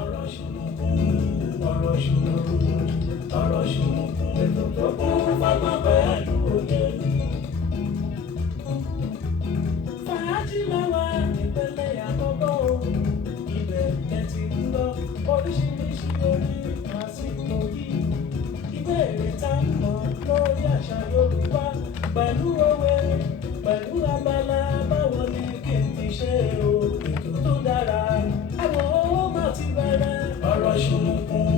ọ̀rọ̀ ṣùnùkùn ọ̀rọ̀ ṣùnùkùn ọ̀rọ̀ ṣùnùkùn ètò tó kún fọ́gbọ́n pẹ̀lú òye. fàájì lọ́wọ́ ìpele àkọ́kọ́ ibẹ̀ tẹ̀tí ń lọ oríṣiríṣi orí àsìkò yìí. ìbéèrè tá ń mọ̀ lórí àṣà Yorùbá pẹ̀lú òwe pẹ̀lú abala báwo ni kí n ti ṣe o ètò tó dára àwọn ọmọ ti bẹ̀rẹ̀. ọ̀rọ̀ ṣùnùkùn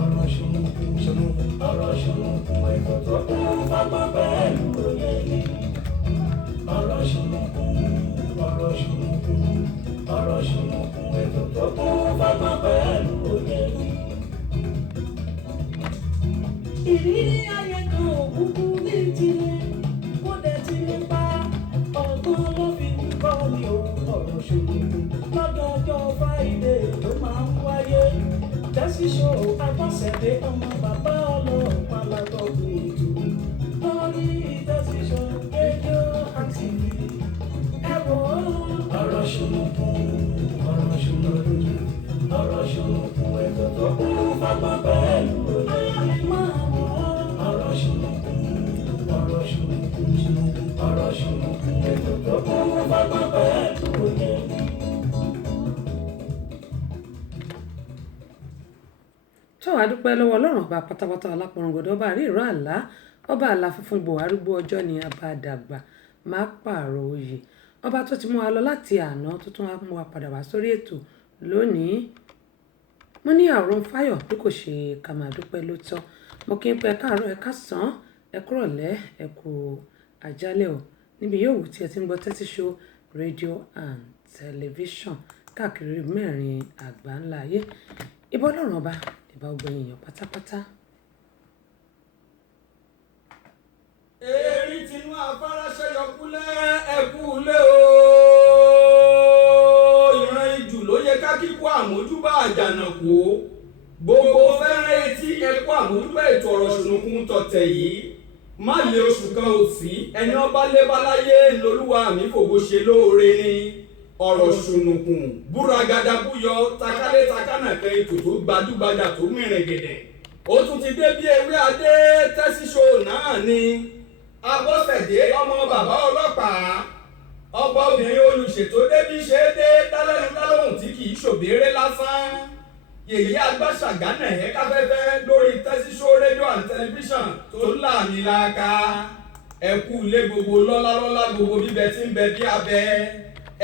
ọ̀rọ̀ ṣùnùkùn ṣùnùkùn ọ̀rọ̀ ṣùnùkùn ètò tó kún fọ́gbọ́n pẹ̀lú òye ni. ọ̀rọ̀ ṣùnùkùn ọ̀rọ̀ ṣùnùkùn ọ̀rọ̀ ṣùnùkùn ètò tó kún fọ́gbọ́n pẹ̀lú òye ni. ìrírí ayé kan òkúkú ní ìdílé kó dẹ̀ ti ní pa ọgbọ́n ló fi ń kọ́ ni o. ọ̀rọ̀ ṣùnùkùn lọ́dọọjọ́ Friday ló máa ń wáyé. Tẹ́sí show Abọ́sẹ̀dé ọmọ bàbá ọlọ́pàá látọ̀kùn ètò lórí Tẹ́sí show rédíò àti ẹ wò ó. ọ̀rọ̀ ṣùnùkùn ọ̀rọ̀ ṣùnùkùn ọ̀rọ̀ ṣùnùkùn ètò tó kún fọ́gbọ́n pẹ̀lú òye. ọ̀rọ̀ ṣùnùkùn ọ̀rọ̀ ṣùnùkùn ọ̀rọ̀ ṣùnùkùn ètò tó kún fọ́gbọ́n pẹ̀lú òye. tó wàá dúpẹ́ lọ́wọ́ ọlọ́run ọba pátápátá alápọ̀rọ̀ngọ̀dọ̀ ọba àrí ìró àlá ọba àlá funfun gbò arúgbó ọjọ́ ni abàdàgbà máa pààrọ̀ oyè ọba tó ti mú wa lọ láti àná tó tún wá mú wa padà wá sórí ètò lónìí. mo ní àrùn fáyọ̀ bí kò ṣe ká máa dúpẹ́ ló tọ́ mo kí n pẹ́ káàárọ̀ ẹ káàsán ẹ kúrọ̀lẹ́ ẹ kú àjálẹ̀ o níbi yòówù tí ẹ ti ń gbọ́ Tẹ́sí Show rédíò and tẹlifíṣàn káàkiri mẹ́rin àgbáńlá ayé ìbọn ọlọ́run ọba ìbá ọgbẹ̀yìn èèyàn pátápátá. èrí tinú afárá ṣẹyọkúlẹ̀ ẹkúlẹ̀ o ìran ijù ló yẹ ká kíkó àmójúbà àjànàkú gbogbo fẹ́rẹ́ etí ẹkú àmójúbà ètò ọ̀rọ̀ ṣùnùkùn tọ̀tẹ̀ yìí má lé oṣù kan ò sí ẹni ọba lébáláyé lolúwa mi fògo ṣe lóore ni ọ̀rọ̀ ṣùnùkùn búragada búyọ takálé takánàkẹ́ ètò tó gbajúgbajà tó mìíràn gẹ̀dẹ̀ ó tún ti dé bí ewé adé Tẹ́sí Show náà ni Abọ́sẹ̀dé ọmọ bàbá ọlọ́pàá ọba obìnrin olùṣètò débí ṣe é dé dálẹ́nu dálóhùn tí kì í ṣòbéèrè lásán yèyí agbáṣàgánà ẹ̀ káfẹ́fẹ́ lórí Tẹ́sí Show rédíò and tẹlifíṣàn tó láàmì láàka ẹ̀kú ilé gbogbo lọ́lálọ́lá gbogbo bíbẹ tí ń bẹ bí abẹ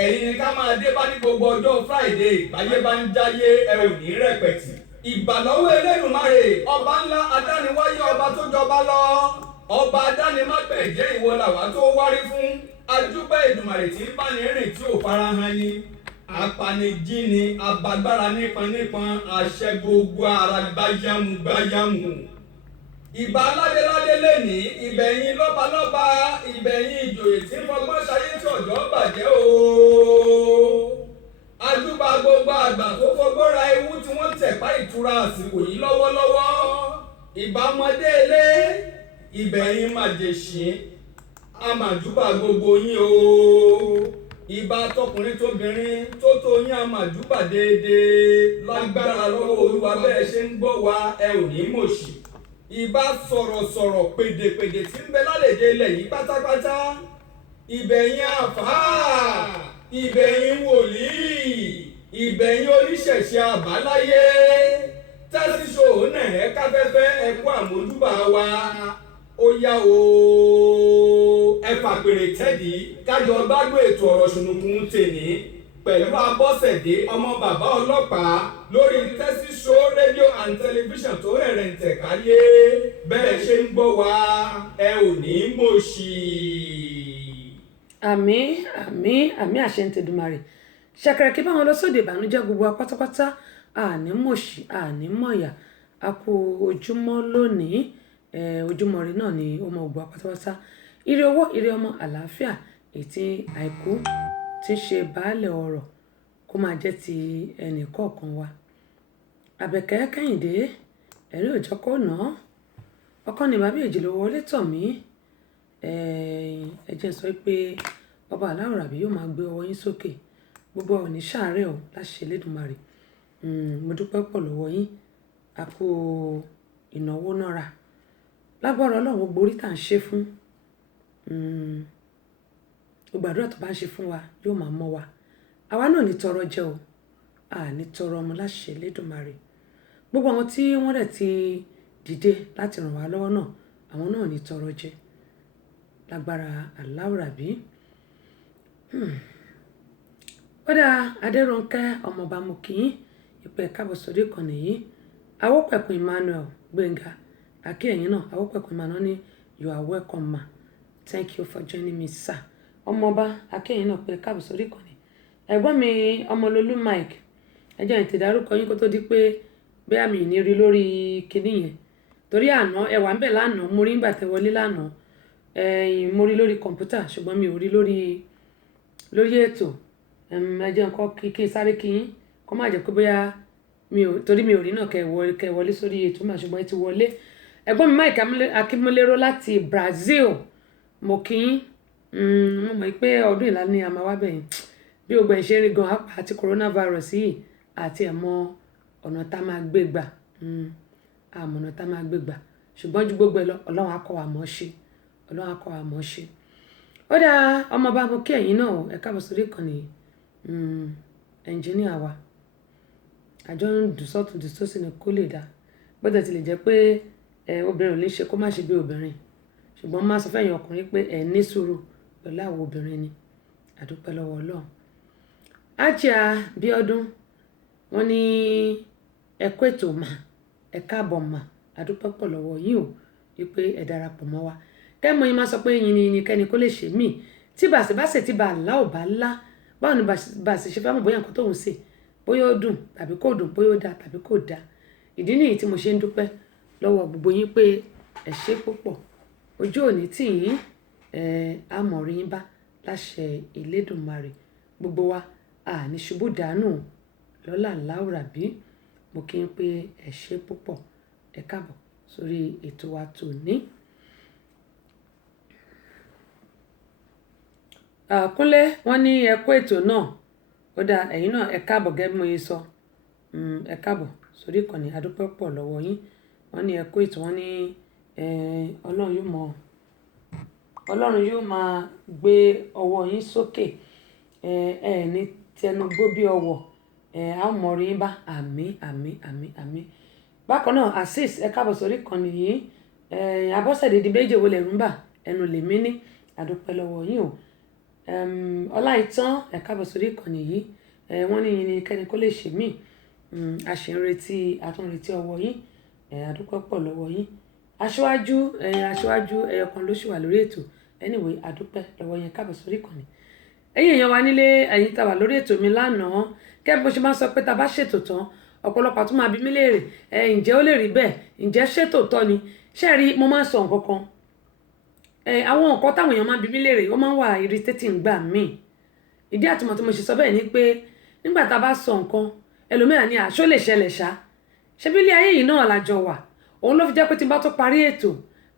ẹ̀yin ni ká máa dé bá ní gbogbo ọjọ́ Friday báyé bá ń jáyé ẹ ò ní rẹpẹ̀tì. ìbàlọ́wọ́ Elédùmarè ọba ńlá adániwáyé ọba tó jọba lọ ọba adánimágbẹ̀jẹ́ ìwọ làwa tó wárí fún ajúbà Èdùmàrè tí ń bá ní rìn tí ò farahàn ni apanijíni abagbára nípọn àṣẹ gbogbo ara gbáyàmù. ìbà ládéládé lẹ́ni ìbẹ̀yìn lọ́balọ́ba ìbẹ̀yìn ìjòyè tí ń fọgbọ́n ṣayé tí ọ̀jọ́ bàjẹ́ o. ajúbà gbogbo àgbà tó fọgbọ́n ra ewu tí wọ́n tẹ̀pá ìtura àsìkò yìí lọ́wọ́lọ́wọ́. ìbà ọmọdé ilé ìbẹ̀yìn màjèṣín àmàjúbà gbogbo yín o. ìbà tọkùnrin tóbìnrin tó tó yín àmàjúbà déédéé lágbára lọ́wọ́ Olúwa bẹ́ẹ̀ ṣe ń gbọ́ wa ẹ ò ní mòṣì. ìbá sọ̀rọ̀sọ̀rọ̀ pèdèpèdè tí ń bẹ lálejò ilẹ̀ yìí pátápátá ìbẹ̀yìn àfáà ìbẹ̀yìn wòlíì ìbẹ̀yìn oníṣẹ̀ṣe àbáláyé Tẹ́sí Show náà ẹ káfẹ́fẹ́ ẹkú àmójúbà wa ó yá o ẹ fàpèrè tẹ́dí kájọ gbádùn ètò ọ̀rọ̀ ṣùnùkùn tèní pẹ̀lú Abọ́sẹ̀dé ọmọ bàbá ọlọ́pàá lórí Tẹ́sí Show rédíò and tẹlifíṣàn tó rẹ̀rẹ̀ ń tẹ̀káyé bẹ́ẹ̀ ṣe ń gbọ́ wa ẹ ò ní mòṣì. àmín àmín àmín àṣẹ ń tẹ̀dùmarè ṣẹ̀kẹ̀rẹ̀ kí báwọn lọ sóde ìbànújẹ́ gbogbo wa pátápátá àní mòṣì àní mọ̀yà a kú ojúmọ́ lónìí ojúmọ́ ire náà ni ó mọ gbogbo wa pátápátá ire owó ire ọmọ àlàáfíà ètí àìkú tí ń ṣe baálẹ̀ ọ̀rọ̀ kó máa jẹ́ ti ẹnì kọ̀ọ̀kan wa. Àbẹ̀kẹ́ Kẹ́hìndé ẹ̀rí òjọ́ kò ná ọkọ ní bàbá èjì ló wọlé tọ̀ mí ẹ jẹ́ sọ pé ọba aláwọ̀ ràbí yóò máa gbé ọwọ́ yín sókè gbogbo ọ̀ ní ṣàárẹ̀ ọ̀ láṣẹ Elédùmarè mo dúpẹ́ pọ̀ lọ́wọ́ yín a kú ìnáwó náà rà lágbára Ọlọ́run gbogbo orí tá à ń ṣe fún gbogbo àdúrà tó bá ń ṣe fún wa yóò máa mọ́ wa àwa náà ní tọrọ jẹ o ní tọrọ ọmọ láṣẹ Elédùmarè gbogbo àwọn tí wọ́n dẹ̀ ti dìde láti ràn wá lọ́wọ́ náà àwọn náà ní tọrọ jẹ lágbára aláwùrábí. Ó dáa Adérónkẹ́ ọmọọba mo kí yín ìpè káàbọ̀ sórí ìkànnì yìí Awópẹ̀kun Emmanuel Gbénga àkí ẹ̀yin náà Awópẹ̀kun Emmanuel ní you are welcome ma thank you for joining me sir ọmọọba àkí ẹ̀yin náà pé káàbọ̀ sórí ìkànnì ẹ̀gbọ́n mi Ọmọlólú Mike ẹjọ́ yẹn ti dárúkọ yín kó tó di pé bẹ́ẹ̀ àmì ìnírí lórí kinní yẹn torí àná ẹwà ń bẹ̀ lánàá mo rí nígbà tẹ́ wọlé lánàá mo rí lórí kọ̀ǹpútà ṣùgbọ́n mi ò rí lórí ètò ẹjọ́ nǹkan kí n sáré kí yín kó má jẹ́ pé bóyá torí mi ò rí náà kẹ́ wọlé sórí ètò mà ṣùgbọ́n ẹ ti wọlé ẹ̀gbọ́n mi Mike Akínmọ́lérò láti Brazil mo kí yín mo mọ̀ pé ọdún ìlànà ni a máa wá bẹ̀yìn bí gbogbo ẹ̀ ṣe ń rí gan apá àti coronavirus yìí àti ẹ̀mọ́ ọ̀nà tá máa gbé gbà àmọ̀nà tá máa gbé gbà ṣùgbọ́n ju gbogbo ẹ̀ lọ Ọlọ́run á kọ́ wa mọ̀ ṣe Ọlọ́run á kọ́ wa mọ̀ ṣe. Ó dáa ọmọọba mo kí ẹ̀yin náà ẹ káàbọ̀ sórí ìkànnì ẹnjìníà wa àjọ ń dùsọ́tún dùsọ́sì ni kó lè dá bọ́dẹ̀ ti lè jẹ́ pé obìnrin ò lè ṣe kó má ṣe bí obìnrin ṣùgbọ́n má sọ fẹ́yìn ọkùnrin pé ẹ̀ ní sùúrù pẹ̀lú àwọn obìnrin ni àdúpẹ́ lọ́wọ́ Ọlọ́run. Ajá Bíọ́dún wọ́n ní ẹ̀kọ́ ètò mà ẹ káàbọ̀ mà àdúpẹ́ pọ̀ lọ́wọ́ yín o wípé ẹ darapọ̀ mọ́ wa kẹ́mọ̀ yín máa sọ pé yín ni kẹ́ni kó lè ṣe mí tí bàṣẹ tí bá là ò bá lá báwo ni bàṣẹ ṣe fẹ́ mọ̀ bóyá nǹkan tóun ṣe bóyá ó dùn tàbí kò dùn bóyá ó dáa tàbí kò dáa ìdí nìyí tí mo ṣe ń dúpẹ́ lọ́wọ́ gbogbo yín pé ẹ ṣé púpọ̀ ojú òní tì yín àmọ̀rí yín bá láṣẹ Elédùmarè gbogbo wa àní ṣubú dànù lọ́lá láwùrábí mo kí n pé ẹ ṣé púpọ̀ ẹ káàbọ̀ sórí ètò wa tòní. Kúnlé wọ́n ní ẹ kú ètò náà ó dáa ẹ̀yin náà ẹ káàbọ̀ gẹ́gẹ́ bí mo yẹ sọ ẹ káàbọ̀ sórí ìkànnì adúpẹ́ pọ̀ lọ́wọ́ yín wọ́n ní ẹ kú ètò wọ́n ní Ọlọ́run yóò máa gbé ọwọ́ yín sókè ní tẹnugbó bí ọwọ́ a ó mọ̀ rí yín bá àmín. Bákan náà Azeez ẹ káàbọ̀ sórí ìkànnì yìí Abọ́sẹ̀dé méje wo lẹ̀ ń bà ẹnu lèmi ní àdúpẹ́ lọ́wọ́ yín o Ọláìtàn ẹ káàbọ̀ sórí ìkànnì yìí wọ́n ní yín ni kẹ́ni kó lè ṣe mí a ṣe ń retí àtúnretí ọwọ́ yín àdúpẹ́ pọ̀ lọ́wọ́ yín aṣíwájú ẹyọkan ló ṣì wà lórí ètò anyway àdúpẹ́ lọ́wọ́ yín káàbọ̀ sórí ìkànnì ẹ̀yin èèyàn wa nílé ẹ̀yin tá wà lórí ètò mi lánàá kẹ́ bó ṣe máa ń sọ pé tá a bá ṣètò tán ọ̀pọ̀lọpọ̀ tó máa bí mí léèrè ǹjẹ́ ó lè rí bẹ́ẹ̀ ǹjẹ́ ṣètò tọ́ ni ṣé rí mo máa ń sọ nǹkan kan àwọn nǹkan táwọn èèyàn máa bí mí léèrè ó máa ń wà irritating gbà míì ìdí àtìmọ̀ tí mo ṣe sọ bẹ́ẹ̀ ni pé nígbà tá a bá sọ nǹkan ẹlòmíràn ní àṣó lè ṣẹlẹ̀ ṣá ṣé bí ilé ayé yìí náà lájọ wà òun ló fi jẹ́ pé tí n bá tó parí ètò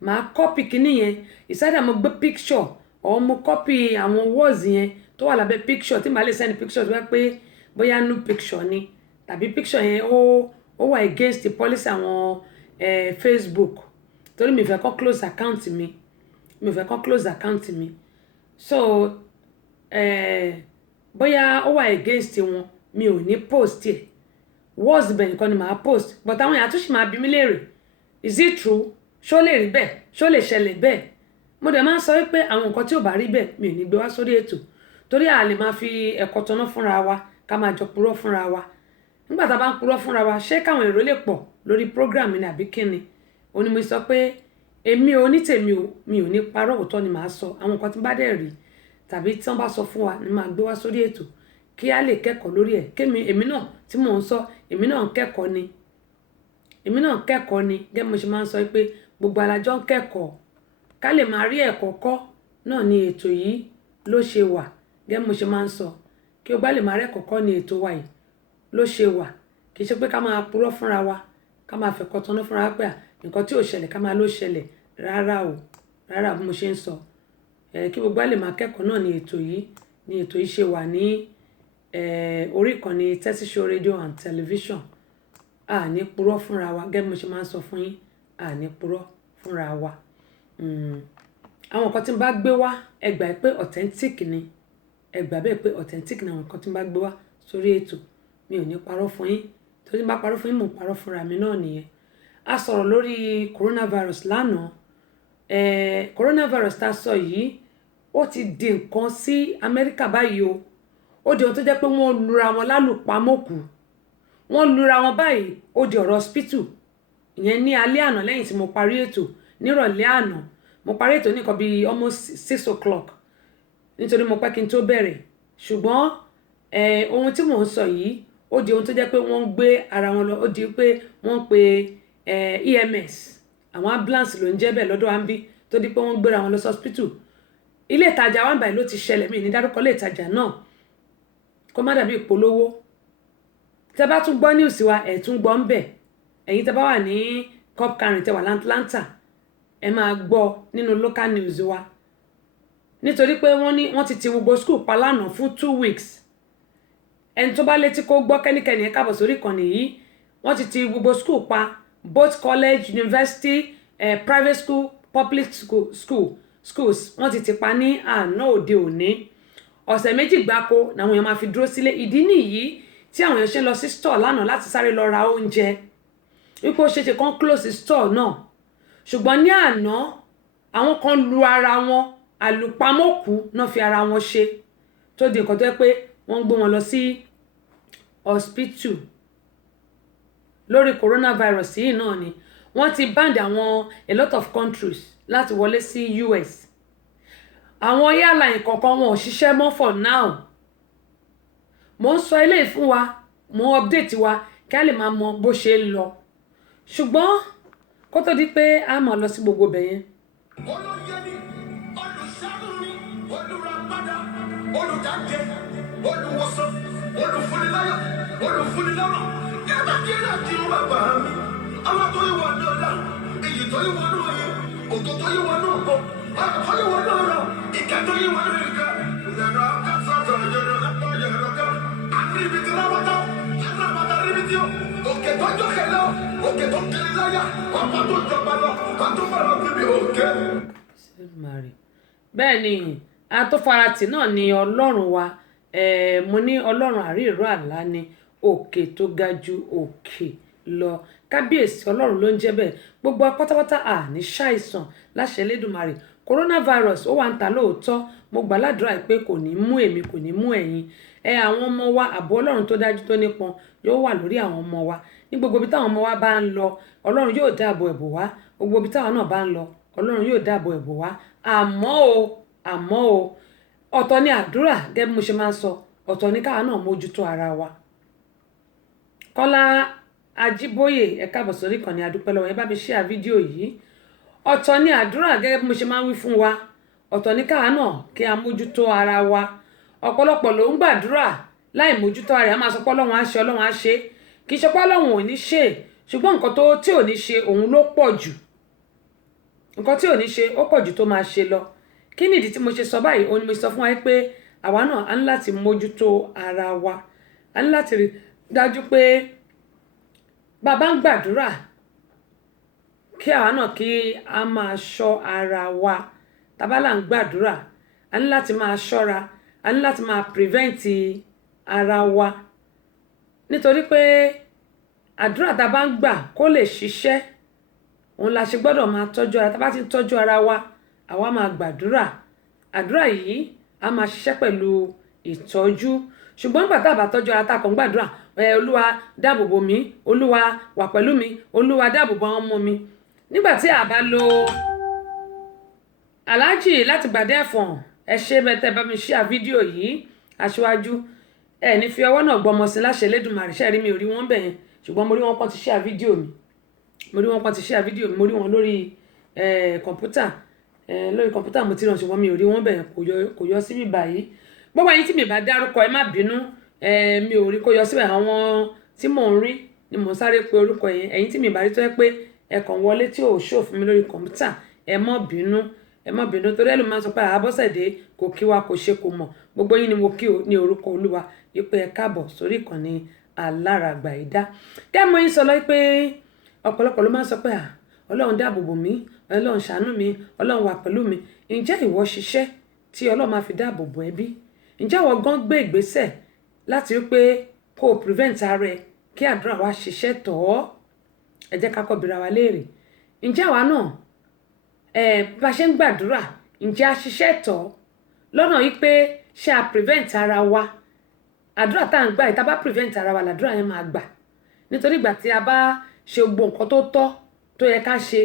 màá kọ́pì kíní yẹn ìsáyẹ̀dà mo gbé picture or mo kọ́pì àwọn words yẹn tó wà lábẹ́ picture tí màá lè send picture tó wá pé bóyá new picture ni tàbí picture yẹn ó wà against the policy àwọn Facebook torí mi fẹ́ kọ́ close account mi so bóyá ó wà against wọn mi ò ní post ẹ̀ words bẹ̀ nìkan ni màá post but àwọn èèyàn àtúnṣe máa bí mi léèrè is it true ṣó lè rí bẹ́ẹ̀ ṣó lè ṣẹlẹ̀ bẹ́ẹ̀ mo dẹ̀ máa ń sọ wípé àwọn nǹkan tí ò bá rí bẹ́ẹ̀ mi ò ní gbé wá sórí ètò torí a lè máa fi ẹ̀kọ́ tọ́ná fúnra wa ká máa jọ purọ́ fúnra wa nígbà tá a bá ń purọ́ fúnra wa ṣé káwọn èrò lè pọ̀ lórí program ni àbí kíni òní mo sọ pé èmi ò ní tèmi ò mi ò ní parọ́ òótọ́ ni màá sọ àwọn nǹkan tí bá dẹ̀ rí tàbí tí wọ́n bá sọ fún wa ni màá gbé wá sórí ètò kí a lè kẹ́kọ̀ọ́ lórí ẹ̀ èmi náà tí mò ń sọ èmi náà ń kẹ́kọ̀ọ́ ni gẹ́gẹ́ mo ṣe máa ń sọ pé gbogbo alájọ ń kẹ́kọ̀ọ́ ká lè máa rí ẹ̀kọ́ kọ́ náà ni ètò yìí ló ṣe wà gẹ́gẹ́ mo ṣe máa ń sọ kí o bá lè máa rí ẹ̀kọ́ kọ́ ni ètò wa yìí ló ṣe wà kì í ṣe pé ká máa purọ́ fúnra wa ká máa fẹ̀kọ́ tọ́ná fúnra wa pé nǹkan tí ò ṣẹlẹ̀ ká máa ló ṣẹlẹ̀ rárá bí mo ṣe ń sọ kí gbogbo lè máa kẹ́kọ̀ọ́ náà ni ètò yìí ṣe wà ní orí ìkànnì Tẹ́sí Show rédíò and tẹlifíṣàn. A ní purọ́ fúnra wa gẹ́gẹ́ bí mo ṣe máa ń sọ fún yín, a ní purọ́ fúnra wa. Àwọn nǹkan tí n bá gbé wá ẹ gbà pé authentic ni, ẹ gbà bẹ́ẹ̀ pé authentic ni àwọn nǹkan tí n bá gbé wá sórí ètò. Mi ò ní parọ́ fún yín, torí bá parọ́ fún yín mò ń parọ́ fúnra mi náà nìyẹn. A sọ̀rọ̀ lórí coronavirus lánàá. Coronavirus tá a sọ yìí ó ti di nǹkan sí Amẹ́ríkà báyìí o. Ó di ohun tó jẹ́ pé wọ́n lura wọn lálùpamọ́kù. Wọ́n lura wọn báyìí ó di ọ̀rọ̀ hospital. Ìyẹn ní alẹ́ àná lẹ́yìn tí mo parí ètò nírọ̀lẹ́ àná. Mo parí ètò ní nǹkan bíi almost 6 o'clock nítorí mo pẹ́ kí n tó bẹ̀rẹ̀. Ṣùgbọ́n ohun tí mò ń sọ yìí ó di ohun tó jẹ́ pé wọ́n ń gbé ara wọn lọ. Ó di pé wọ́n ń pe EMS, àwọn ambulance ló ń jẹ́ bẹ́ẹ̀ lọ́dọ̀ àǹbí, tó di pé wọ́n ń gbéra wọn lọ sí hospital. Ilé ìtajà wa báyìí ló ti ṣẹlẹ̀, mi ní dárúkọ ilé ìtajà náà kó má dàbí ìpolówó. Tẹ́ bá tún gbọ́ news wa ẹ̀ tún gbọ́ ń bẹ̀. Ẹ̀yin tẹ́ bá wà ní Cup Carrying tẹ́ wà l'Atlanta ẹ máa gbọ́ nínú local news wa. Nítorí pé wọ́n ti gbogbo school pa lánàá fún 2 weeks. Ẹni tó bá létí kó gbọ́ kẹ́nikẹ́ni ẹ káàbọ̀ sórí ìkànnì yìí. Wọ́n ti gbogbo school pa, both college, university, private school, public schools. Wọ́n ti pa ní àná òde òní. Ọ̀sẹ̀ méjì gbáko làwọn èèyàn máa fi dúró sílé. Ìdí nìyí tí àwọn èèyàn ṣe lọ sí store lánàá láti sáré lọ ra oúnjẹ. Wípé ó ṣeéṣe kán close store náà. Ṣùgbọ́n ní àná àwọn kan lu ara wọn, àlùpàmọ́kù náà fi ara wọn ṣe. Tó di nǹkan tó jẹ́ pé wọ́n gbé wọn lọ sí hospital. Lórí coronavirus yìí náà ni wọ́n ti banned a lot of countries láti wọlé sí US. Àwọn airline kọ̀ọ̀kan wọn ò ṣiṣẹ́ mọ́ for now. Mo ń sọ eléyìí fún wa, mo ń update wa kí a lè máa mọ bó ṣe ń lọ. Ṣùgbọ́n kó tó di pé a máa lọ sí gbogbo ibẹ̀ yẹn. Olóyè ni, olùṣàánú ni, olùràpadà, olùdáǹdè, olùwòsàn, olùfúniláyọ̀, olùfúnilọ́rọ̀. Ẹ̀bá kí náà kí n bàbá mi. Ọlá tó yí wọnú ọlá, iyì tó yí wọnú oyè, ògo tó yí wọnú ògo, ọ̀rọ̀ tó yí wọnú ọ̀rọ̀, ìkẹ́ tó yí wọnú ìkẹ́. Ìyẹ̀rọ kásátọ̀ yẹ̀rọ ẹ̀pọ̀ yẹ̀rọ ká. Àríbitì lábọ́tọ̀, àràbàtà ríbitì o. Òkè tó jókè lọ, òkè tó kiri láyà, ọ̀pá tó jọba lọ, ọ̀pá bọ̀rọ̀ bíbí òkè. Bẹ́ẹ̀ ni atófaratì náà ni Ọlọ́run wa. Mo ní Ọlọ́run àrí ìró àlá ni, òkè tó ga ju òkè lọ. Kábíyèsí Ọlọ́run ló ń jẹ́ bẹ́ẹ̀. Gbogbo pátápátá ní ṣàìsàn láṣẹ Elédùmarè. Coronavirus ó wà ń ta lóòótọ́. Mo gbà ládùúrà pé kò ní mú èmi, kò ní mú ẹ̀yin. Àwọn ọmọ wa, ààbò Ọlọ́run tó dájú tó nípọn yóò wà lórí àwọn ọmọ wa. Ní gbogbo ibi táwọn ọmọ wa bá ń lọ, Ọlọ́run yóò dáàbò ẹ̀bò wá. Gbogbo ibi táwọn náà bá ń lọ, Ọlọ́run yóò dáàbò ẹ̀bò wá. Àmọ́ o, ọ̀tọ̀ ni àdúrà gẹ́gẹ́ bí mo ṣe máa ń sọ, ọ̀tọ̀ ni káwa náà mójútó ara wa. Kọ́lá Ajíbóyè ẹ káàbọ̀ sórí ìkànnì adúpẹ́ lọ́wọ́ ẹ bá mi share fídíò yìí. Ọ̀tọ̀ ni àdúrà gẹ́gẹ́ bí mo ṣe máa ń wí fún wa, ọ̀tọ̀ ni káwa náà kí a mójútó ara wa. Ọ̀pọ̀lọpọ̀ ló ń gbàdúrà láì mójútó ara rẹ̀. A máa sọ pé Ọlọ́run á ṣe, Ọlọ́run á ṣe. Kì í ṣe pé Ọlọ́run ò ní ṣe, ṣùgbọ́n nǹkan tí ò ní ṣe òun ló pọ̀ jù. Nǹkan tí ò ní ṣe ó pọ̀ jù tó máa ṣe lọ. Kí nìdí tí mo ṣe sọ báyìí? Òun ni mo sọ fún wa pé àwa náà á ní láti mójútó ara wa. A ní láti rí dájú pé bàbá ń gbàdúrà kí àwa náà kí a máa ṣọ́ ara wa. Tàbá là ń gbàdúrà, a ní láti máa ṣọ́ra, a ní láti máa prevent ara wa. Nítorí pé àdúrà tá a bá ń gbà kó lè ṣiṣẹ́, òun la ṣe gbọ́dọ̀ máa tọ́jú ara. Tá bá ti ń tọ́jú ara wa, àwa máa gbàdúrà. Àdúrà yìí a máa ṣiṣẹ́ pẹ̀lú ìtọ́jú. Ṣùgbọ́n nígbà tá a bá tọ́jú ara tá a kàn gbàdúrà, Olúwa dáàbò bò mí, Olúwa wà pẹ̀lú mi, Olúwa dáàbò bò àwọn ọmọ mi. Nígbà tí a bá lo Aláàjì láti Gbàdé Ẹ̀fọ̀n, ẹ ṣe bẹ́ẹ̀ tẹ́ bá mi share fídíò yìí. Aṣíwájú ní fi ọwọ́ náà gbọmọ sí láṣẹ Elédùmarè. Ṣé rí mi ò rí wọn bẹ́ẹ̀ yẹn, ṣùgbọ́n mo rí wọn pọ́n ti share fídíò mi. Mo rí wọn lórí kọ̀ǹpútà. Lórí kọ̀ǹpútà mo ti rán, ṣùgbọ́n mi ò rí wọn bẹ́ẹ̀, kò yọ síbí báyìí. Gbogbo ẹ̀yin tí mi bá dárúkọ ẹ má bínú. Mi ò rí kó yọ síbẹ̀. Àwọn tí mò ń rí ni mò ń sáré pé orúkọ yẹn. Ẹ̀yin tí mi bá rí tó yẹ pé ẹ kàn wọlé tí ò show fún mi lórí kọ̀ǹpútà, ẹ má bínú. ẹ má bínú torí ẹlòmíràn máa sọ pé Abọ́sẹ̀dé kò kí wa kò ṣe kò mọ̀ gbogbo yín ni mo kí o ní orúkọ Olúwa wípé ẹ káàbọ̀ sórí ìkànnì Aláràgbà Ìdá. Kẹ́mọ́ yín sọ lọ pé ọ̀pọ̀lọpọ̀ ló máa ń sọ pé Ọlọ́run dáàbò bò mí, Ọlọ́run ṣàánú mi, Ọlọ́run wà pẹ̀lú mi. Ǹjẹ́ ìwọ ṣiṣẹ́ tí Ọlọ́run máa fi dáàbò bò ẹ́ bí? Ǹjẹ́ ìwọ gan gbé ìgbésẹ̀ láti rí pé kó o prevent ara ẹ kí àdúrà wa ṣiṣẹ́ tọ̀ ọ́? Ẹ jẹ́ ká kọ́ bira wa léèrè. Ǹjẹ́ àwa náà bá ṣe ń gbàdúrà ǹjẹ́ a ṣiṣẹ́ tọ̀ lọ́nà yìí pé ṣé a prevent ara wa? Àdúrà tá à ń gbà yìí tá bá prevent ara wa làdúrà yẹn máa gbà. Nítorí ìgbà tí a bá ṣe gbogbo nǹkan tó tọ́ tó yẹ ká ṣe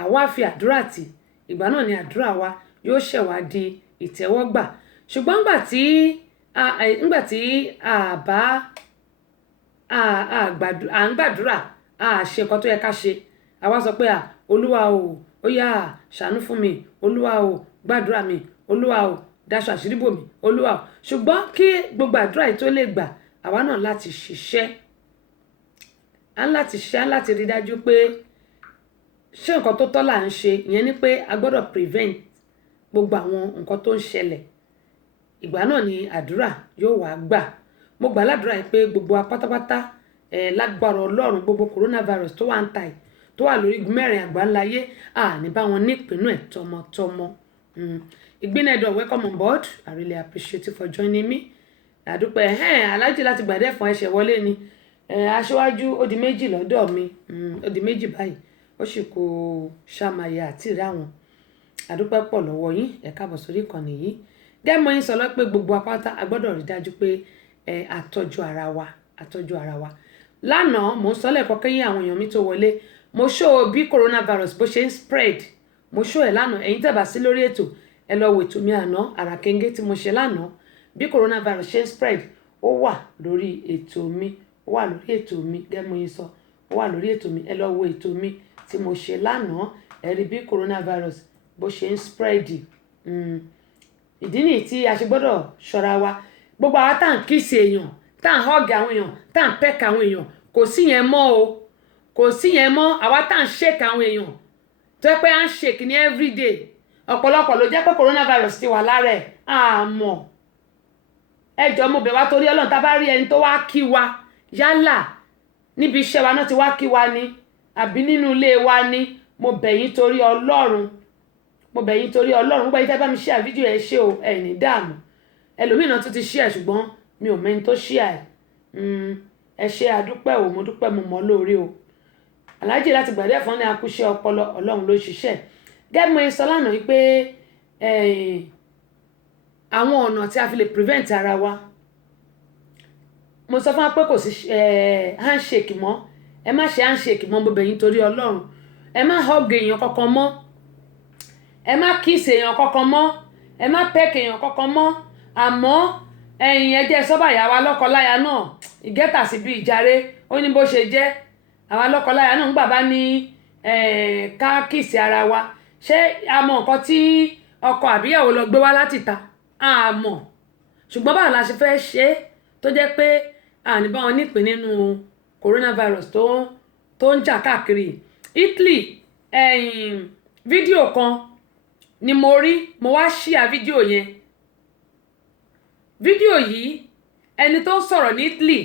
àwa fi àdúrà tì ìgbà náà ni àdúrà wa yóò ṣẹ̀ wá di ìtẹ́wọ́gbà. Ṣùgbọ́n ńgbà tí à ń gbàdúrà ṣe nǹkan tó yẹ ká ṣe àwa sọ pé Olúwa o ó yá ṣàánú fún mi, Olúwa o gbàdúrà mi, Olúwa o dáṣọ àṣírí bò mí, Olúwa o. Ṣùgbọ́n kí gbogbo àdúrà yìí tó lè gbà àwa náà láti ṣiṣẹ́ láti rí dájú pé ṣé nǹkan tó tọ́ là ń ṣe. Ìyẹn ni pé a gbọ́dọ̀ prevent gbogbo àwọn nǹkan tó ń ṣẹlẹ̀. Ìgbà náà ni àdúrà yóò wá gbà. Mo gbà ládùúrà yìí pé gbogbo wa pátápátá lágbára Ọlọ́run gbogbo coronavirus tó wà ń ta yìí tó wà lórí mẹ́rin àgbáńláyé ní bá wọn nípinnu ẹ̀ tọmọtọmọ. Ìgbínẹ̀dọ̀, welcome on board. I really appreciate you for joining me. Àdúpẹ́ alájì láti gbàdẹ́ fún ẹ̀ṣẹ̀ wọlé ni. Aṣíwájú ó di méjì lọ́dọ̀ mi, ó di méjì báyìí. Ó sì kó ṣàmàyà àti ìrá wọn. Àdúpẹ́ pọ̀ lọ́wọ́ yín, ẹ káàbọ̀ sórí ìkànnì yìí. Gẹ́mọ̀ yín sọ lọ pé gbogbo apáta a gbọ́dọ̀ rí dájú pé àtọ́jú ara wa. Lánàá mo ń sọ lẹ́ẹ̀kọ́ kẹ́yìn àwọn èèyàn mi tó wọlé. Mo show bí coronavirus bó ṣe ń spread. Mo show ẹ̀ lánàá. Ẹ̀yin tẹ́ bá sí lórí ètò ẹ lọ wo ètò mi àná àràkẹ́ngẹ́ tí mo ṣe lánàá. Bí coronavirus ṣe ń spread ó wà lórí ètò mi. Gẹ́mọ̀ yín sọ ó wà lórí ètò mi. Ẹ lọ wo ètò mi tí mo ṣe lánàá. Ẹ rí bí coronavirus bó ṣe ń spread. Ìdí nìyí tí a ṣe gbọ́dọ̀ ṣọ́ra wa. Gbogbo àwa tá à ń kíìsì èèyàn, tá à ń hug àwọn èèyàn, tá à ń peck àwọn èèyàn, kò sí yẹn mọ́ o. Kò sí yẹn mọ́. Àwa tá à ń shake àwọn èèyàn tó yẹ pé à ń shake ní everyday. Ọ̀pọ̀lọpọ̀ ló jẹ́ pé coronavirus ti wà lára ẹ̀ àmọ́. Ẹ jọ̀ọ́ mo bẹ̀ wá torí Ọlọ́run tá bá rí ẹni tó wá kí wa yálà níbi iṣẹ́ wa náà ti wá kí wa ni àbí nínú ilé wa ni, mo bẹ̀ yín torí Ọlọ́run. Gbogbo ẹ̀yin tẹ́ bá mi share fídíò ẹ ṣé o, ẹ ní dààmú. Ẹlòmíràn tún ti share ṣùgbọ́n mi ò mẹ́ni tó share ẹ̀. Ẹ ṣé àdúpẹ́ o, mo dúpẹ́ mo mọ̀ lórí o. Aláàjì láti gbàdẹ́ fún ní akúṣẹ́ ọpọlọ Ọlọ́run ló ṣiṣẹ́. Gẹ́gẹ́ mo sọ lánàá wípé àwọn ọ̀nà tí a fi lè prevent ara wa. Mo sọ fún wa pé kò sí handshake mọ́. Ẹ má ṣe handshake mọ́, mo bẹ̀ yín torí Ọlọ́run. Ẹ má hug èèyàn kankan mọ́. Ẹ má kiss èèyàn kankan mọ́. Ẹ má peck èèyàn kankan mọ́. Àmọ́ ẹ jẹ́ sọ́bàyà wa lọ́kọláya náà ìgẹ́tà sí bí ìjàre ó ní bó ṣe jẹ́. Àwa lọ́kọláya náà ń gbà bá ní ká kiss ara wa. Ṣé a mọ nǹkan tí ọkọ àbíyàwó lọ gbé wá láti ta? A mọ̀. Ṣùgbọ́n báwo la ṣe fẹ́ ṣe tó jẹ́ pé àní bá wọn nípìn nínú coronavirus tó ń jà káàkiri. Italy fídíò kan ni mo rí, mo wá share fídíò yẹn. Fídíò yìí ẹni tó ń sọ̀rọ̀ ní Italy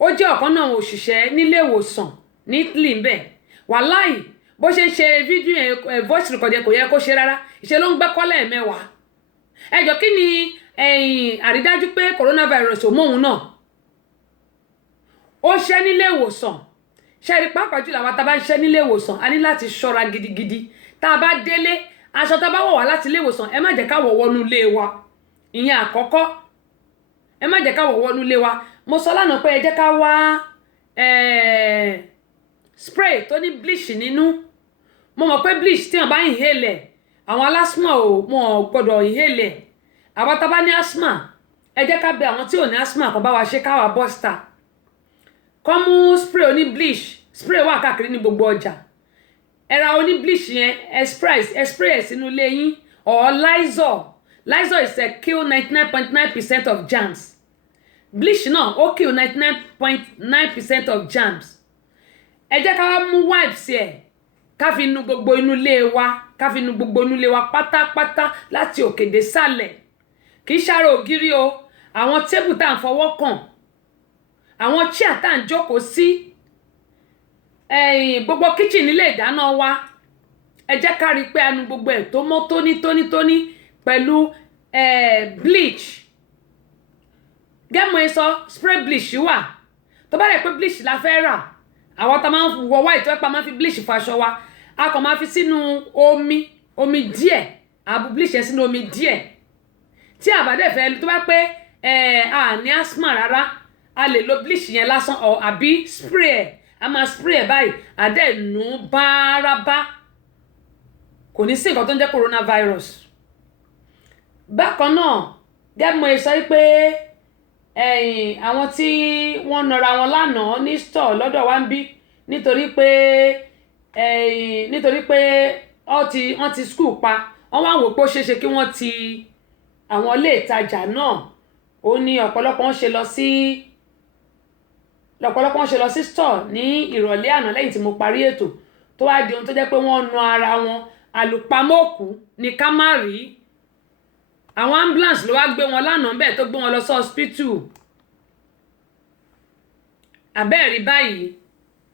ó jẹ́ ọ̀kan náà òṣìṣẹ́ nílé ìwòsàn ní Italy ń bẹ̀. Wàláì bó ṣe ń ṣe fídíò yẹn voice record kò yẹ kó ṣe rárá. Ìṣe ló ń gbẹ́kọ́lẹ̀ mẹ́wàá. Ẹ jọ̀ọ́ kí ni àrídájú pé coronavirus ò mọ òun náà? Ó ṣẹ́ nílé ìwòsàn. Ṣé rí pàápàá jùlọ àwọn tá bá ń ṣẹ́ nílé ìwòsàn a ní láti ṣọ́ra gidigidi. Tá a bá délé aṣọ tá bá wọ̀ wá láti ilé ìwòsàn ẹ má jẹ́ ká wọ̀ wọnú ilé wa. Ìyẹn àkọ́kọ́. Ẹ má jẹ́ ká wọ̀ wọnú ilé wa. Mo sọ lánàá pé ẹ jẹ́ ká wá spray tó ní bleach nínú. Mo mọ̀ pé bleach tí wọ́n bá inhale àwọn alásmà wọn gbọ́dọ̀ inhale. Àwa tá bá ní asthma ẹ jẹ́ ká bẹ àwọn tí ò ní asthma kan bá wa ṣe ká wá bọ́stà. Kọ́ mú spray oní bleach. Spray wà káàkiri ní gbogbo ọjà. Ẹ ra oní bleach yẹn ẹ spray ẹ̀ sínú ilé yín or Lysol. Lysol is kill 99.9% of germs. Bleach náà ó kill 99.9% of germs. Ẹ jẹ́ ká wá mú wipes ẹ̀ ká fi nu gbogbo inú ilé wa ká fi nu gbogbo inú ilé wa pátápátá láti òkè dé sàlẹ̀ kì í ṣàrò ògiri o àwọn tébù tá à ń fọwọ́ kàn àwọn chair tá à ń jókòó sí gbogbo kitchen nílé ìdáná wa ẹ jẹ́ ká rí i pé a nu gbogbo ẹ̀ tó mọ́ tónítónítóní pẹ̀lú bleach gẹ́mọ̀ ẹ sọ spray bleach wà tó bá rẹ̀ pé bleach la fẹ́ rà àwọn tá máa ń wọ white tó pa máa fi bleach faṣọ wa a kàn máa fi sínú omi díẹ̀ àbú bleach yẹn sínú omi díẹ̀ tí àbádẹ́ fẹ́ tó bá pé a ní asthma rárá a lè lo bleach yẹn lásán àbí spray ẹ̀ a máa spray ẹ̀ báyìí àdẹ́ nù bárabá kò ní sí nǹkan tó ń jẹ́ coronavirus bákan náà gẹ́gbọ́n ẹ sọ pé àwọn tí wọ́n nọra wọn lánàá ní store lọ́dọ̀ wa ń bí nítorí pé wọ́n ti school pa wọ́n wá wò pé ó ṣeéṣe kí wọ́n ti àwọn ilé ìtajà náà ó ní ọ̀pọ̀lọpọ̀ ń ṣe lọ sí store ní ìrọ̀lẹ́ àná lẹ́yìn tí mo parí ètò tó wá di ohun tó jẹ́ pé wọ́n nu ara wọn àlùpàmọ́ọ̀kù ní ká má rí àwọn ambulance ló wá gbé wọn lánàá bẹ́ẹ̀ tó gbé wọn lọ sí hospital abẹ́ẹ̀rí báyìí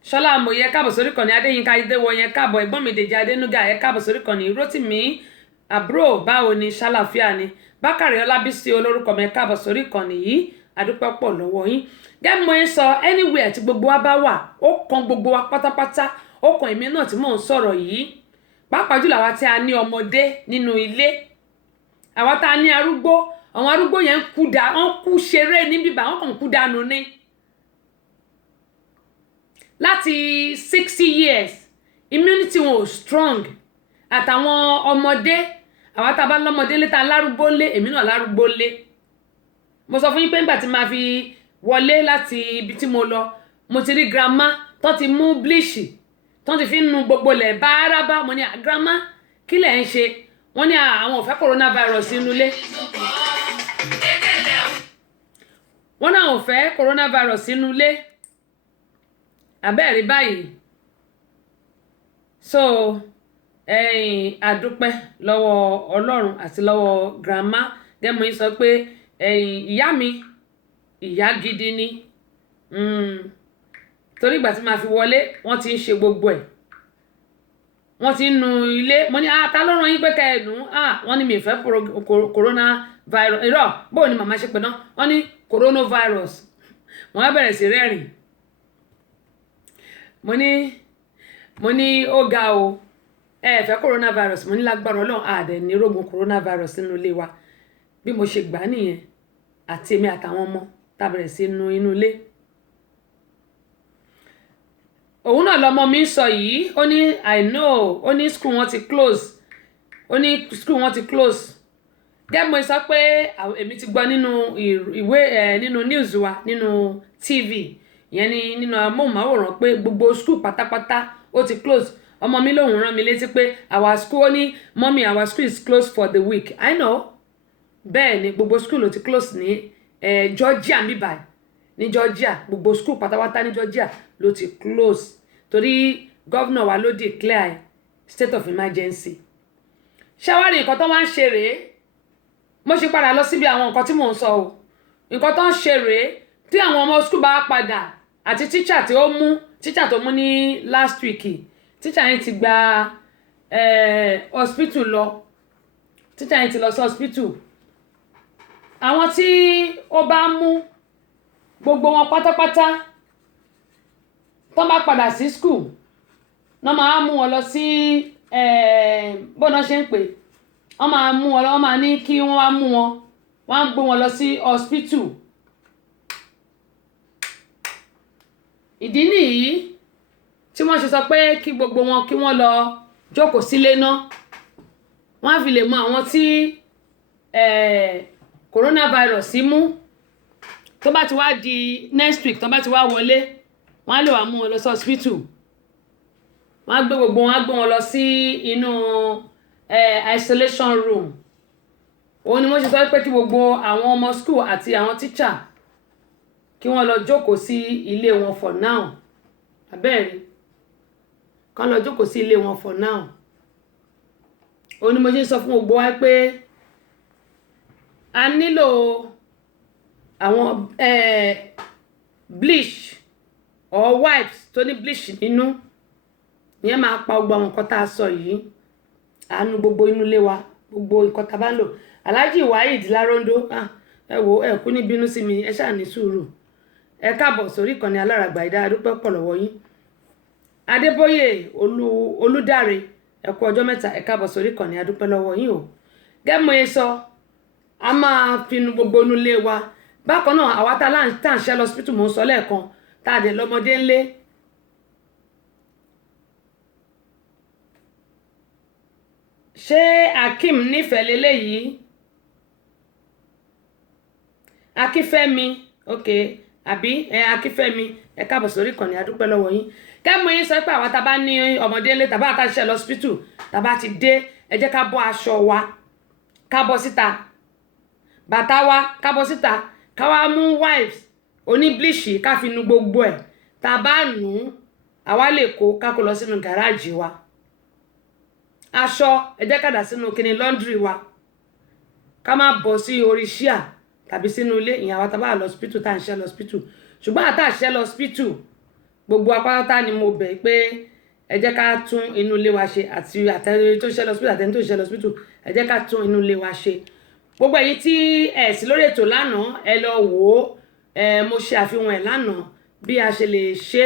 ṣọlá amòye káàbọ̀ sórí kan ní adéyínká adéwọ yẹn káàbọ̀ ẹ̀gbọ́n mi dèjì adénúgà ẹ̀ káàbọ̀ sórí kan ní rótìmí àbúrò báwo ni ṣàlàfíà ni bákàrẹ̀ ọlábísí olórúkọ mi káàbọ̀ sórí kan nìyí adúpẹ́ pọ̀ lọ́wọ́ yín gẹ́gẹ́ mo ń sọ anywhere tí gbogbo wa bá wà ó kan gbogbo wa pátápátá ó kan èmi náà tí mò ń sọ̀rọ̀ yìí pàápàá jùlọ àwa tí a ní ọmọdé nínú ilé àwa tá a ní arúgbó àwọn arúgbó yẹn wọ́n kú ṣeré níbí bá wọ́n kàn kú dànù ni láti 60 years immunity wọn ò strong àtàwọn ọmọdé àwa tá a bá lọ́mọdé lé tá a lárúgbó lé èmi náà lárúgbó lé mo sọ fún yín pé nígbà tí màá fi wọlé láti ibi tí mo lọ mo ti rí grandma tó ti mú bleach tó ti fi nu gbogbo lẹ̀ bárabá mo ní grandma kí lẹ̀ ń ṣe wọ́n ní àwọn ò fẹ́ coronavirus nínú ilé wọ́n náà ò fẹ́ coronavirus nínú ilé abẹ́ẹ̀rí báyìí so àdúpẹ́ lọ́wọ́ ọlọ́run àti lọ́wọ́ grandma dẹ́mo yín sọ pé ìyá mi ìyá gidi ni torí ìgbà tí màá fi wọlé wọ́n ti ń ṣe gbogbo ẹ̀ wọ́n ti ń nu ilé mo ní ta ló rán yín pé ká ẹ̀ nù wọ́n ní mi fẹ́ coronavirus irọ́ bóun ni màmá ṣe pé náà wọ́n ní coronavirus wọ́n á bẹ̀rẹ̀ sí rẹ́rìn mo ní ó ga o ẹ fẹ́ coronavirus mo ní lágbára ọlọ́run àdẹ̀ ní rògùn coronavirus nínú ilé wa bí mo ṣe gbà nìyẹn àti èmi àtàwọn ọmọ tá bẹ̀rẹ̀ sí nu inú ilé òun náà lọmọ mi ń sọ yìí ó ní I know ó ní school wọn ti close gẹ́gẹ́ mo sọ pé èmi ti gbọ́ nínú ìwé nínú news wa nínú TV ìyẹn ni nínú amóhùnmáwòrán pé gbogbo school pátápátá ó ti close ọmọ mi lòun rán mi létí pé our school ó ní mommy our school is closed for the week I know bẹ́ẹ̀ ni gbogbo school ló ti close ní Georgia níbàyìí ní Georgia gbogbo school pátápátá ní Georgia ló ti close torí governor wa ló declare state of emergency ṣáwárí nǹkan tó máa ń ṣe rèé mo ṣe padà lọ síbi àwọn nǹkan tí mò ń sọ o nǹkan tó ń ṣe rèé tí àwọn ọmọ school bá padà àti teacher tó mú ní last week teacher yẹn ti gba hospital lọ teacher yẹn ti lọ sí hospital àwọn tí ó bá mú gbogbo wọn pátápátá tó bá padà sí school náà máa mú wọn lọ sí bọ́nà ṣe ń pè wọ́n máa mú wọn lọ wọ́n máa ní kí wọ́n wá mú wọn wọ́n á gbé wọn lọ sí hospital ìdí nìyí tí wọ́n ṣe sọ pé kí gbogbo wọn kí wọ́n lọ jókòó sílé náà wọ́n á fi lè mọ àwọn tí coronavirus mú tó bá ti wá di next week tó bá ti wá wọlé wọ́n á lè wá mú wọn lọ sí hospital wọ́n á gbé gbogbo wọn á gbé wọn lọ sí inú isolation room òun ni wọ́n ṣe sọ pé kí gbogbo àwọn ọmọ school àti àwọn teacher kí wọ́n lọ jókòó sí ilé wọn for now abẹ́ẹ̀rí kán lọ jókòó sí ilé wọn for now. Ó ní mo ṣe sọ fún gbogbo wa pé a nílò àwọn bleach or wipes tó ní bleach nínú. Ìyẹn máa pa gbogbo àwọn nǹkan tá a sọ yìí. Àánú gbogbo inú ilé wa, gbogbo nǹkan tá a bá ń lò. Alhaji Waheed Larondo, ẹ wò ẹ kú ní bínú sí mi, ẹ ṣáà ní sùúrù. Ẹ káàbọ̀ sórí ìkànnì Aláràgbà Ìdá, adúpẹ́ pọ̀ lọ́wọ́ yín. Adébóyè Olúdáre, ẹ kú ọjọ́ mẹ́ta, ẹ káàbọ̀ sórí ìkànnì, adúpẹ́ lọ́wọ́ yín o. Gẹ́gẹ́ mo ṣe sọ, a máa fi nu gbogbo inú ilé wa. Bákan náà àwa tá à ń ṣe lọ hospital mo ń sọ lẹ́ẹ̀kan, tá a dẹ̀ lọ́mọdé ńlé. Ṣé Akeem nífẹ̀ẹ́ leléyìí? Akífẹ́mi, okay, àbí Akífẹ́mi, ẹ káàbọ̀ sórí ìkànnì, adúpẹ́ lọ́wọ́ yín. Kẹ́mọ̀ yín sọ pé àwa tá bá ní ọmọdé ńlé tàbá àtàṣe lọ hospital tàbá ti dé, ẹ jẹ́ ká bọ́ aṣọ wa, ká bọ́ síta, bàtà wa ká bọ́ síta, ká wá mú wipes oní bleach ká fi nu gbogbo ẹ̀. Tá bá nù, àwa lè kó ká kó lọ sínú gáràjì wa. Aṣọ ẹ jẹ́ ká dà sínú kíni laundry wa, ká má bọ́ sí orí ṣíà tàbí sínú ilé. Ìyẹn àwa tá bá lọ hospital tá à ń ṣe lọ hospital. Ṣùgbọ́n àtàṣe lọ hospital, gbogbo apáta ni mo bẹ̀ pé ẹ jẹ́ ká tún inú ilé wa ṣe, àti àtẹni tó ṣe lọ hospital àtẹni tó ṣe lọ hospital, ẹ jẹ́ ká tún inú ilé wa ṣe. Gbogbo èyí tí ẹ sí lórí ètò lánàá, ẹ lọ wò ó, mo ṣe àfihàn ẹ̀ lánàá bí a ṣe lè ṣe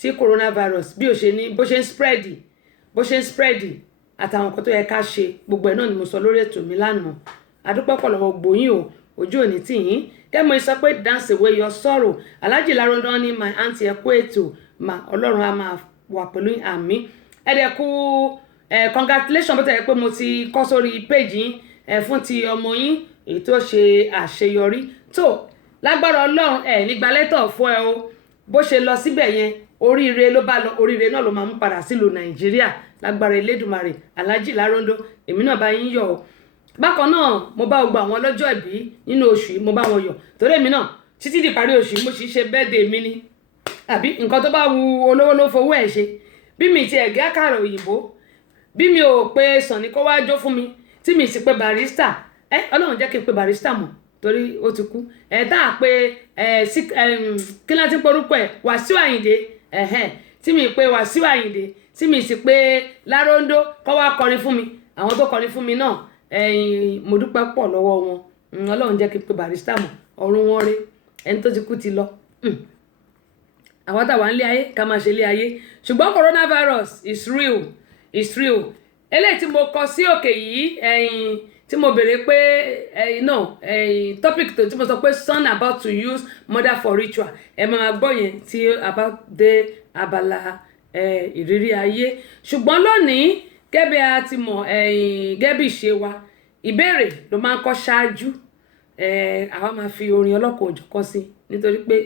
tí coronavirus bí ó ṣe ní bó ṣe ń spread àtàwọn nǹkan tó yẹ ká ṣe. Gbogbo ẹ̀ náà ni mo sọ lórí ètò mi lánàá. Adúpẹ́ pọ̀ lọ́wọ́ gbòyìn o, ojú òní tì yín. Kẹ́mọ̀ sọ pé dance away your sorrow. Alhaji Larondo ní my aunty ẹ kú ètò mà, Ọlọ́run á máa wà pẹ̀lú àmín. Ẹ dẹ̀ kú congratulations bó tẹ̀ pé mo ti kọ́ sórí page yín fún ti ọmọ yín èyí tó ṣe àṣeyọrí. Tó lágbára Ọlọ́run nígbà lẹ́tọ̀ fún ẹ o. Bó ṣe lọ síbẹ̀ yẹn, oríire ló bá lọ, oríire náà ló máa mú padà sílùú Nàìjíríà lágbára Elédùmarè. Alhaji Larondo, èmi náà bá yín yọ̀ o. Bákan náà mo bá gbogbo àwọn ọlọ́jọ́ ìbí nínú oṣù yìí, mo bá wọn yọ̀ torí èmi náà títí di parí oṣù yìí mo sì ṣe birthday mi ni. Àbí nǹkan tó bá wu olówó ló fowó ẹ̀ ṣe. Bí mi ti ẹ̀gẹ́ àkàrà òyìnbó, bí mi ò pe Sànní kó wá jó fún mi, tí mi sì pe Barrister, Ọlọ́run jẹ́ kí n pe Barrister mọ̀ torí ó ti kú. Tá a pe kí láti porúkọ ẹ̀ Wàsíù Àyìndé, tí mi pe Wàsíù Àyìndé, tí mi sì pe Larondo kó wá kọrin fún mi. Àwọn tó kọrin fún mi náà mo dúpẹ́ pọ̀ lọ́wọ́ wọn. Ọlọ́run jẹ́ kí n pe Barrister mọ̀, ọ̀run wọn rè, ẹni tó ti kú ti lọ. Àwọn táwa ń lé ayé ká máa ṣe lé ayé. Ṣùgbọ́n coronavirus is real, is real. Eléyìí tí mo kọ sí òkè yìí, tí mo béèrè pé topic tí mo sọ pé son about to use mother for ritual, ẹ máa gbọ́ yẹn tí about dé abala ìrírí ayé. Ṣùgbọ́n lónìí gẹ́bí a ti mọ̀, gẹ́bí ìṣe wa, ìbéèrè ló máa ń kọ́ ṣáájú. Àwa máa fi orin ọlọ́kọ̀ òjọ̀kan sí nítorí pé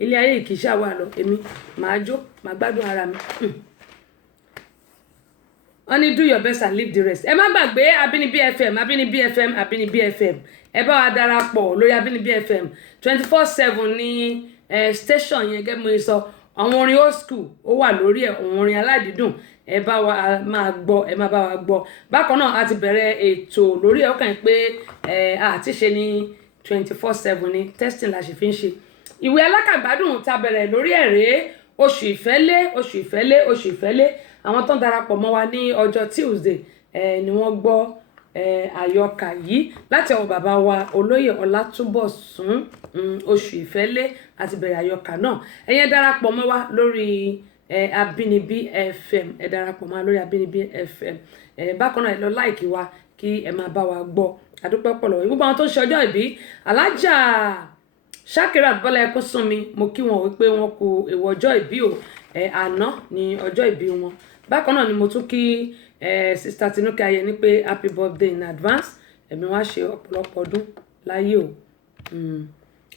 ilé ayé kì í ṣàwà lọ, èmi máa jó máa gbádùn ara mi. Wọ́n ní do your best and leave the rest. Ẹ má gbàgbé Abínibí FM, Abínibí FM, Abínibí FM. Ẹ bá wa darapọ̀ lórí Abínibí FM 24/7 ní station yẹn. Gẹ́gẹ́ mo sọ, àwọn orin old school ó wà lórí ẹ̀, àwọn orin aládìídùn ẹ bá wa máa gbọ́, ẹ má bá wa gbọ́. Bákan náà a ti bẹ̀rẹ̀ ètò lórí ẹ̀, ó kàn pé àti ṣe ní 24/7 ní testing la ṣe fi ń ṣe. Ìwé alákàgbádùn ta bẹ̀rẹ̀ lórí ẹ̀rẹ́ oṣù ìfẹ́lé. Àwọn tó ń darapọ̀ mọ́ wa ní ọjọ́ Tuesday ni wọ́n gbọ́ àyọkà yìí láti ọwọ́ bàbá wa olóyè Ọlátúnbọ̀sún. Oṣù ìfẹ́lé àti bẹ̀rẹ̀ àyọkà náà. Ẹ̀yin darapọ̀ mọ́ wa lórí Abínibí FM, ẹ darapọ̀ mọ́ wa lórí Abínibí FM. Bákan náà ẹ lọ like wa kí ẹ máa bá wa gbọ́. Adúpẹ́ pọ̀ lọ́wọ́ gbogbo àwọn tó ń ṣe ọjọ́ ìbí. Alájà Shakirat Bọ́lá Ẹkúnsúnmi, mo kí wọn wípé wọn kú èwo ọjọ́ ìbí o. Àná ni ọjọ́ ìbí wọn. Bákan náà ni mo tún kí Sister Tinúkẹ́ Ayẹni pé happy birthday in advance. Ẹ̀mí wá ṣe ọ̀pọ̀lọpọ̀ ọdún láyé o.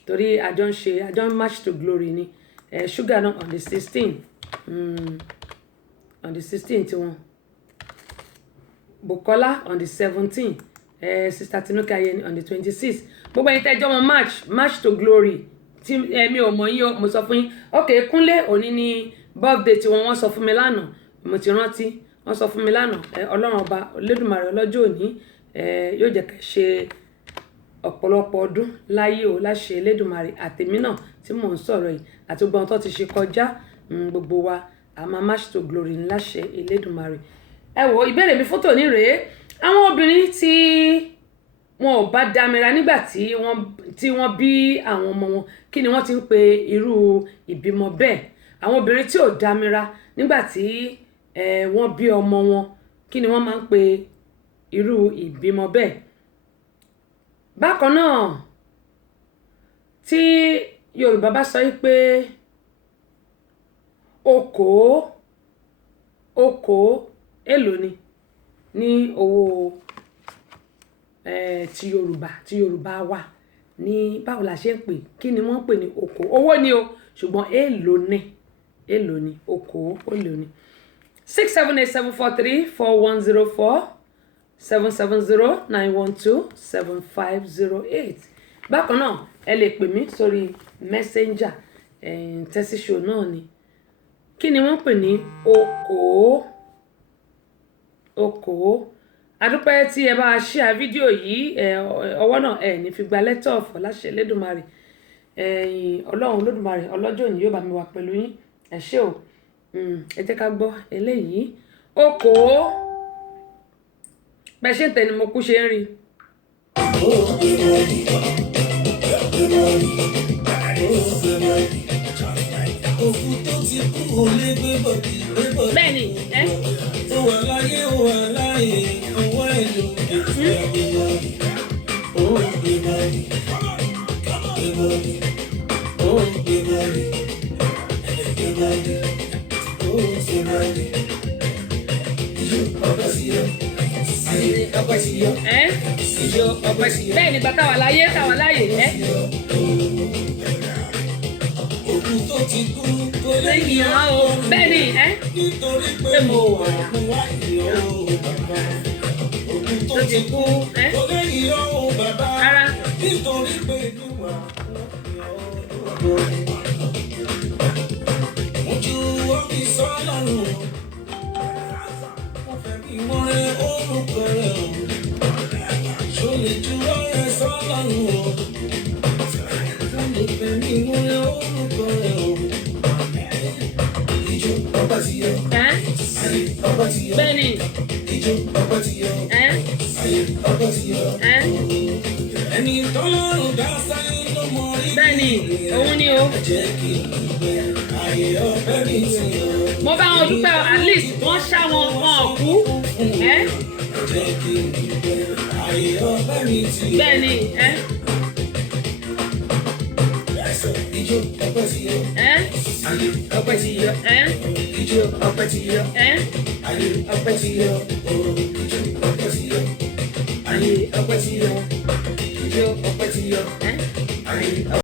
Torí àjọ ń march to glory ni. Sugar náà on the 16th. On the 16th tiwọn. Bukola on the 17th. Sister Tinúkẹ́ Ayẹni on the 26th. Gbogbo ẹ̀yin tẹ́jọ́ mọ́ march to glory. Tí mi ò mọ̀ yín o, mo sọ fún yín. Okay, Kúnlé òní ni birthday tí wọ́n sọ fún mi lánàá. mo ti rántí wọ́n sọ fún mi lánàá ọlọ́run ọba Olódùmarè ọlọ́jọ́ òní yóò jẹ́ ká ṣe ọ̀pọ̀lọpọ̀ ọdún láyé o láṣẹ Elédùmarè àtèmi náà tí mò ń sọ̀rọ̀ yìí àti gbogbo àwọn tó ti ṣe kọjá gbogbo wa a máa march to glory láṣẹ Elédùmarè. ẹ wo ìbéèrè mi fótó ní rèé àwọn obìnrin tí wọn ò bá dámira nígbà tí wọ́n bí àwọn ọmọ wọn kí ni wọ́n ti ń pe irú ìbímọ bẹ́ẹ̀ àwọn obìnrin tí ò dámira nígbà tí wọ́n bí ọmọ wọn kí ni wọ́n máa ń pe irú ìbímọ bẹ́ẹ̀. bákan náà tí Yorùbá bá sọ pé okòó èlò ni ní owó ti Yorùbá wà ní báwo la ṣe ń pè kí ni wọ́n ń pè ní okòó owó ni o ṣùgbọ́n èlò ni okòó èlò ni. 6787434104770912750 bákan náà ẹ lè pè mí sórí messenger tẹ́sí show náà ni kí ni wọ́n pè ní okòó adúpẹ́ tí ẹ bá share fídíò yìí ọwọ́ náà ẹ ní fi gba lẹ́tọ̀ ọ̀fọ̀ láṣẹ Elédùmarè ọlọ́run Olódùmarè ọlọ́jọ́ òní yóò bá mi wà pẹ̀lú yín ẹ ṣé o ẹ jẹ́ ká gbọ́ eléyìí okòó bẹ́ẹ̀ ṣe ń tẹni mo kú ṣe ń rí. bẹ́ẹ̀ni bẹ́ẹ̀ni bá táwa láyé lẹ́yìn hàn o bẹ́ẹ̀ni pé mo wà tó ti kú ara. ojú omi sọ́lọ́run wọ́n fẹ́ kí wọ́n rẹ orúkọ rẹ̀ o ṣó lè ju ọ̀rẹ́ sọ́lọ́run o wọ́n lè fẹ́ kí wọ́n rẹ orúkọ rẹ̀ o. ìjọ ọba ti yọ ayé ọba ti yọ bẹ́ẹ̀ni ìjọ ọba ti yọ ayé ọba ti yọ ẹni tọ́lọ́run dá sáyé ló mọ rí bẹ́ẹ̀ni òun ni o. mo bá wọn dúpẹ́ at least wọ́n ṣá wọn kú bẹ́ẹ̀ni ìjọ ọpẹ́ ti yọ ayé ọpẹ́ ti yọ ìjọ ọpẹ́ ti yọ ayé ọpẹ́ ti yọ ìjọ ọpẹ́ ti yọ ayé ọpẹ́ ti yọ ìjọ ọpẹ́ ti yọ ayé.